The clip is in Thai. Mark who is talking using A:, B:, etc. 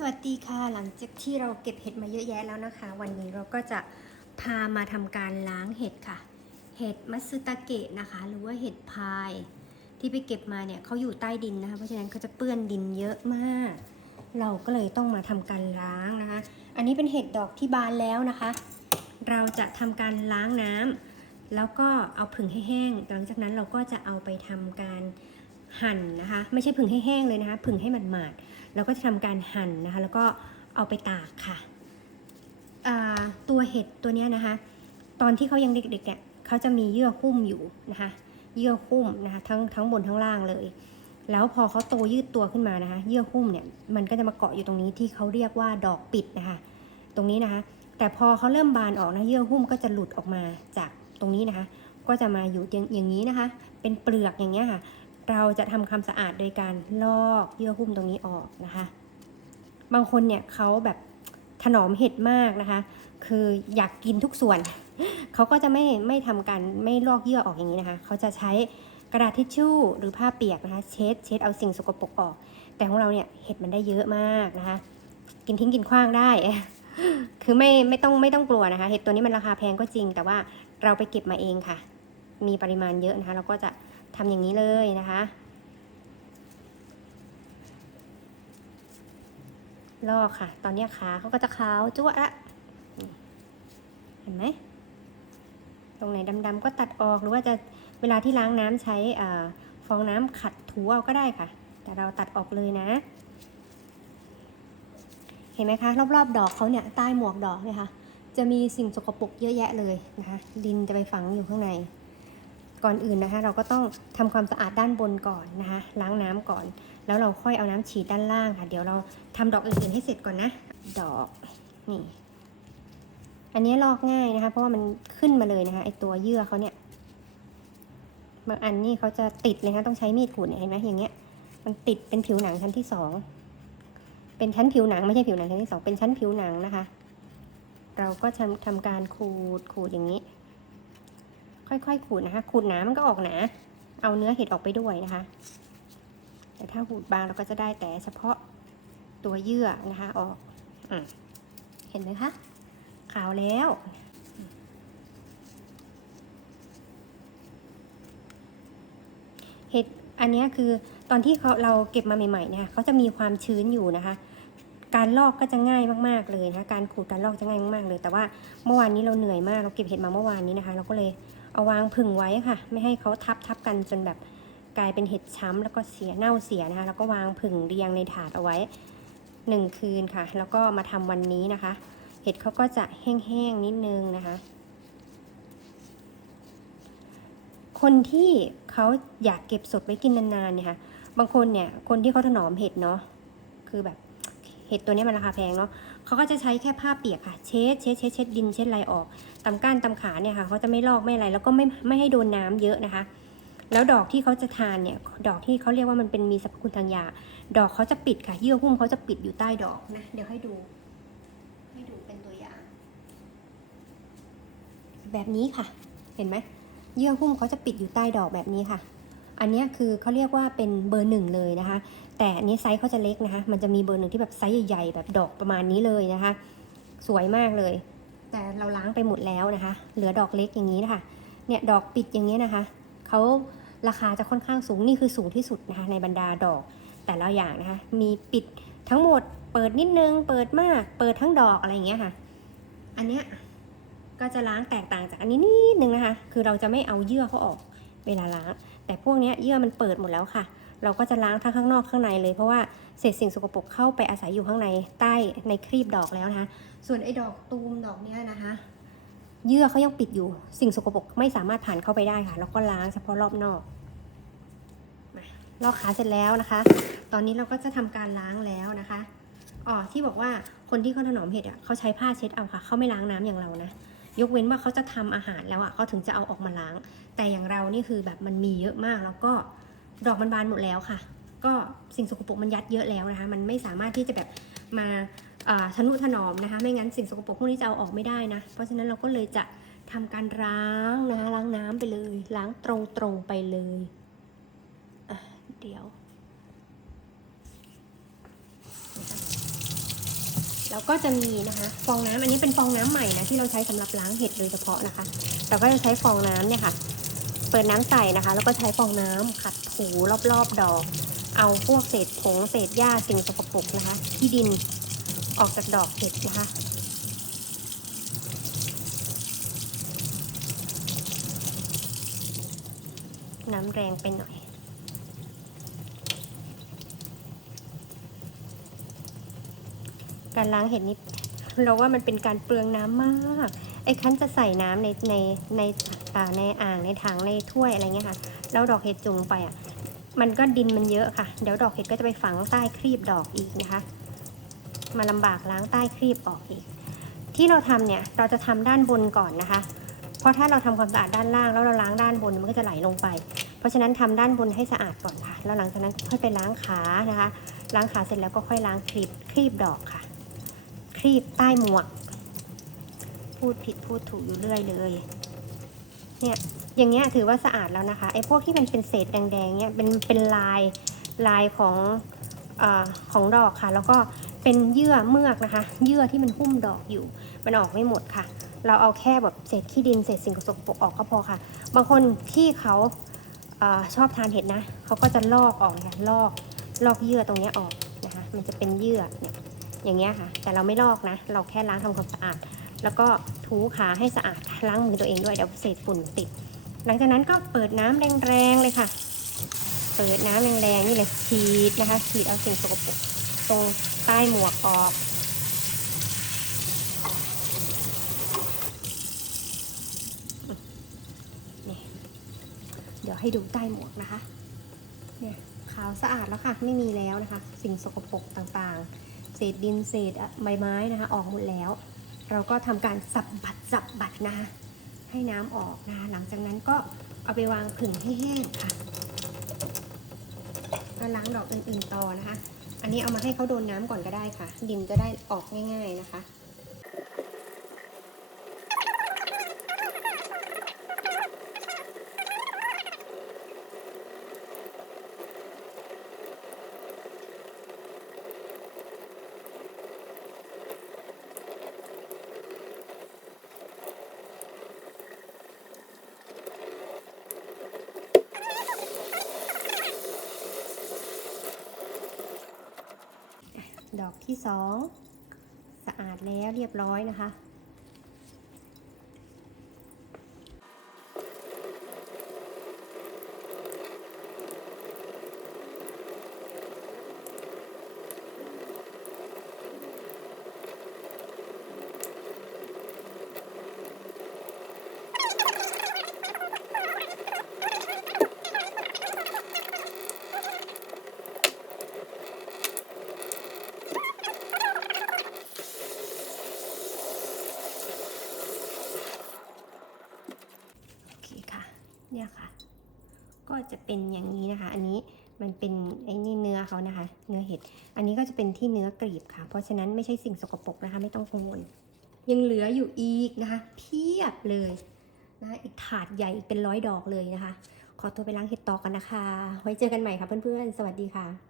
A: สวัสดีค่ะหลังจากที่เราเก็บเห็ดมาเยอะแยะแล้วนะคะ วันนี้เราก็จะพามาทำการล้างเห็ดค่ะ เห็ดมัสึตะเกะนะคะ หรือว่าเห็ดพาย ที่ไปเก็บมาเนี่ยเขาอยู่ใต้ดินนะคะเพราะฉะนั้นเขาจะเปื้อนดินเยอะมาก เราก็เลยต้องมาทำการล้างนะคะ อันนี้เป็นเห็ดดอกที่บานแล้วนะคะ เราจะทำการล้างน้ำแล้วก็เอาผึ่งให้แห้ง หลังจากนั้นเราก็จะเอาไปทำการหั่นนะคะ ไม่ใช่ผึ่งให้แห้งเลยนะคะผึ่งให้มันหมาดๆ แล้วก็จะทำการหั่นนะคะ แล้วก็เอาไปตากค่ะอ่าตัวเห็ดตัวเนี้ยนะคะ ตอนที่เขายังเด็กๆเนี่ยเขาจะมีเยื่อหุ้มอยู่นะคะ เยื่อหุ้มนะคะ ทั้งทั้งบนทั้งล่างเลย แล้วพอเขาโตยืดตัวขึ้นมานะคะ เยื่อหุ้มเนี่ยมันก็จะมาเกาะอยู่ตรงนี้ที่เขาเรียกว่าดอกปิดนะคะ ตรงนี้นะคะ แต่พอเขาเริ่มบานออกนะเยื่อหุ้มก็จะหลุดออกมาจากตรงนี้นะคะ ก็จะมาอยู่อย่างอย่างนี้นะคะ เป็นเปลือกอย่างเงี้ยค่ะ เราจะทำความสะอาดโดยการลอกเยื่อหุ้มตรงนี้ออกนะคะ บางคนเนี่ยเขาแบบถนอมเห็ดมากนะคะ คืออยากกินทุกส่วน เขาก็จะไม่ไม่ทำการไม่ลอกเยื่อออกอย่างนี้นะคะ เขาจะใช้กระดาษทิชชู่หรือผ้าเปียกนะคะ เช็ดเช็ดเอาสิ่งสกปรกออก แต่ของเราเนี่ยเห็ดมันได้เยอะมากนะคะ กินทิ้งกินขว้างได้ คือไม่ไม่ต้องไม่ต้องกลัวนะคะ เห็ดตัวนี้มันราคาแพงก็จริง แต่ว่าเราไปเก็บมาเองค่ะ มีปริมาณเยอะนะคะ เราก็จะ ทำอย่างนี้เลยนะคะ ลอกค่ะ ตอนนี้ขาเขาก็จะขาวจ้วะละเห็นไหม ตรงไหนดำๆก็ตัดออกหรือว่าจะเวลาที่ล้างน้ำใช้ฟองน้ำขัดถูเอาก็ได้ค่ะ แต่เราตัดออกเลยนะ เห็นไหมคะ รอบๆ ดอกเขาเนี่ยใต้หมวกดอกเนี่ยค่ะจะมีสิ่งสกปรกเยอะแยะเลยนะคะ ดินจะไปฝังอยู่ข้างใน ก่อนอื่นนะคะเราก็ต้องทำความสะอาดด้านบนก่อนนะคะ ล้างน้ำก่อน แล้วเราค่อยเอาน้ำฉีดด้านล่างค่ะ เดี๋ยวเราทำดอกอื่นๆให้เสร็จก่อนนะ ดอกนี่ อันนี้ลอกง่ายนะคะ เพราะว่ามันขึ้นมาเลยนะคะไอตัวเยื่อเขาเนี่ย บางอันนี่เขาจะติดเลยนะต้องใช้มีดขูดเนี่ยเห็นไหมอย่างเงี้ย มันติดเป็นผิวหนังชั้นที่สอง เป็นชั้นผิวหนังไม่ใช่ผิวหนังชั้นที่สองเป็นชั้นผิวหนังนะคะ เราก็ทำทำการขูดขูดอย่างนี้ ค่อยๆขูดนะคะ ขูดหนามันก็ออกหนา เอาเนื้อเห็ดออกไปด้วยนะคะ แต่ถ้าขูดบางเราก็จะได้แต่เฉพาะตัวเยื่อนะคะออกอเห็นไหมคะ ขาวแล้วเห็ดอันนี้คือตอนที่เขาเราเก็บมาใหม่ๆเนี่ยเขาจะมีความชื้นอยู่นะคะ การลอกก็จะง่ายมากๆเลยนะคะการขูดการลอกจะง่ายมากๆเลย แต่ว่าเมื่อวานนี้เราเหนื่อยมากเราเก็บเห็ดมาเมื่อวานนี้นะคะ เราก็เลย เอาวางผึ่งไว้ค่ะ ไม่ให้เขาทับทับกันจนแบบกลายเป็นเห็ดช้ำแล้วก็เสียเน่าเสียนะคะ แล้วก็วางผึ่งเรียงในถาดเอาไว้หนึ่งคืนค่ะ แล้วก็มาทำวันนี้นะคะ เห็ดเขาก็จะแห้งๆนิดนึงนะคะ คนที่เขาอยากเก็บสดไว้กินนานๆเนี่ยค่ะ บางคนเนี่ยคนที่เขาถนอมเห็ดเนาะคือแบบ เห็ดตัวนี้มันราคาแพงเนาะเขาก็จะใช้แค่ผ้าเปียกค่ะ เช็ดเช็ดเช็ดเช็ดดินเช็ดอะไรออกตำก้านตำขาเนี่ยค่ะเขาจะไม่ลอกไม่อะไรแล้วก็ไม่ไม่ให้โดนน้ำเยอะนะคะ แล้วดอกที่เขาจะทานเนี่ยดอกที่เขาเรียกว่ามันเป็นมีสรรพคุณทางยา ดอกเขาจะปิดค่ะเยื่อหุ้มเขาจะปิดอยู่ใต้ดอกนะเดี๋ยวให้ดู ให้ดูเป็นตัวอย่าง แบบนี้ค่ะ เห็นไหมเยื่อหุ้มเขาจะปิดอยู่ใต้ดอกแบบนี้ค่ะ อันนี้คือเขาเรียกว่าเป็นเบอร์หนึ่งเลยนะคะ แต่อันนี้ไซส์เขาจะเล็กนะคะ มันจะมีเบอร์หนึ่งที่แบบไซส์ใหญ่ๆแบบดอกประมาณนี้เลยนะคะ สวยมากเลย แต่เราล้างไปหมดแล้วนะคะ เหลือดอกเล็กอย่างนี้นะคะ เนี่ยดอกปิดอย่างนี้นะคะ เขาราคาจะค่อนข้างสูง นี่คือสูงที่สุดนะคะ ในบรรดาดอกแต่ละอย่างนะคะ มีปิดทั้งหมด เปิดนิดนึง เปิดมาก เปิดทั้งดอกอะไรอย่างเงี้ยค่ะ อันเนี้ยก็จะล้างแตกต่างจากอันนี้นิดนึงนะคะ คือเราจะไม่เอาเยื่อเขาออกเวลาล้าง แต่พวกนี้เยื่อมันเปิดหมดแล้วค่ะ เราก็จะล้างทั้งข้างนอกข้างในเลย เพราะว่าเศษสิ่งสกปรกเข้าไปอาศัยอยู่ข้างในใต้ในครีบดอกแล้วนะคะ ส่วนไอ้ดอกตูมดอกเนี้ยนะคะ เยื่อเขายังปิดอยู่ สิ่งสกปรกไม่สามารถผ่านเข้าไปได้ค่ะแล้วก็ล้างเฉพาะรอบนอกลอกขาเสร็จแล้วนะคะ ตอนนี้เราก็จะทำการล้างแล้วนะคะอ๋อที่บอกว่าคนที่เขาถนอมเห็ดอะเขาใช้ผ้าเช็ดเอาค่ะเขาไม่ล้างน้ำอย่างเรานะยกเว้นว่าเขาจะทำอาหารแล้วอะเขาถึงจะเอาออกมาล้าง แต่อย่างเรานี่คือแบบมันมีเยอะมากแล้วก็ดอกมันบานหมดแล้วค่ะ ก็สิ่งสกปรกมันยัดเยอะแล้วนะคะ มันไม่สามารถที่จะแบบมาเอ่อทนุถนอมนะคะ ไม่งั้นสิ่งสกปรกพวกนี้จะเอาออกไม่ได้นะ เพราะฉะนั้นเราก็เลยจะทำการล้างนะคะล้างน้ำไปเลย ล้างตรงๆไปเลยเดี๋ยว แล้วก็จะมีนะคะฟองน้ำอันนี้เป็นฟองน้ำใหม่นะที่เราใช้สำหรับล้างเห็ดโดยเฉพาะนะคะ เราก็จะใช้ฟองน้ำเนี่ยค่ะ เปิดน้ำใส่นะคะ แล้วก็ใช้ฟองน้ำขัดถูรอบๆดอก เอาพวกเศษผงเศษหญ้าสิ่งสกปรกนะคะ ที่ดินออกจากดอกเห็ดนะคะน้ำแรงไปหน่อย การล้างเห็ดนี่เราว่ามันเป็นการเปลืองน้ำมาก ไอ้คันจะใส่น้ำในในในอ่าในอ่างในถังในถ้วยอะไรเงี้ยค่ะแล้วดอกเห็ดจุ่มไปอะมันก็ดินมันเยอะค่ะ เดี๋ยวดอกเห็ดก็จะไปฝังใต้ครีบดอกอีกนะคะมาลำบากล้างใต้ครีบออกอีก ที่เราทำเนี่ยเราจะทำด้านบนก่อนนะคะ เพราะถ้าเราทำความสะอาดด้านล่างแล้วเราล้างด้านบนมันก็จะไหลลงไป เพราะฉะนั้นทำด้านบนให้สะอาดก่อนค่ะ แล้วหลังจากนั้นค่อยไปล้างขานะคะ ล้างขาเสร็จแล้วก็ค่อยล้างครีบครีบดอกค่ะ ครีบใต้หมวก พูดผิดพูดถูกอยู่เรื่อยเลยเนี่ยอย่างเงี้ยถือว่าสะอาดแล้วนะคะไอ้พวกที่มันเป็นเศษแดงๆเนี่ยเป็นเป็นลายลายของอของดอกค่ะ แล้วก็เป็นเยื่อเมือกนะคะ เยื่อที่มันหุ้มดอกอยู่ มันออกไม่หมดค่ะ เราเอาแค่แบบเศษขี้ดินเศษสิ่งสกปรกออกก็พอค่ะ บางคนที่เขาอชอบทานเห็ดนะเขาก็จะลอกออกค่ะลอกลอกเยื่อตรงเนี้ยออกนะคะ มันจะเป็นเยื่อเนี่ยอย่างเงี้ยค่ะ แต่เราไม่ลอกนะ เราแค่ล้างทำความสะอาด แล้วก็ถูขาให้สะอาดล้างมือตัวเองด้วยเดี๋ยวเศษฝุ่นติด หลังจากนั้นก็เปิดน้ำแรงๆเลยค่ะ เปิดน้ำแรงๆนี่เลยฉีดนะคะฉีดเอาสิ่งสกปรกตรงใต้หมวกออกนี่เดี๋ยวให้ดูใต้หมวกนะคะ เนี่ยขาวสะอาดแล้วค่ะ ไม่มีแล้วนะคะ สิ่งสกปรกต่างๆ เศษดินเศษใบไม้นะคะ ออกหมดแล้ว เราก็ทำการสับบัดสับบัดนะคะให้น้ำออกนะคะหลังจากนั้นก็เอาไปวางผึ่งให้แห้งค่ะก็ล้างดอกอื่นๆต่อนะคะ อันนี้เอามาให้เขาโดนน้ำก่อนก็ได้ค่ะ ดินจะได้ออกง่าย ๆนะคะ ดอกที่สองสะอาดแล้วเรียบร้อยนะคะ โอเคค่ะ เนี่ยค่ะ ก็ จะเป็นอย่างนี้นะคะ อันนี้มันเป็นไอ้นี่เนื้อเขานะคะ เนื้อเห็ด อันนี้ก็จะเป็นที่เนื้อกรีบค่ะ เพราะฉะนั้นไม่ใช่สิ่งสกปรกนะคะ ไม่ต้องกังวล ยังเหลืออยู่อีกนะคะ เพียบเลยนะคะอีกถาดใหญ่เป็นร้อยดอกเลยนะคะ ขอตัวไปล้างเห็ดต่อกันนะคะ ไว้เจอกันใหม่ค่ะเพื่อนๆ สวัสดีค่ะ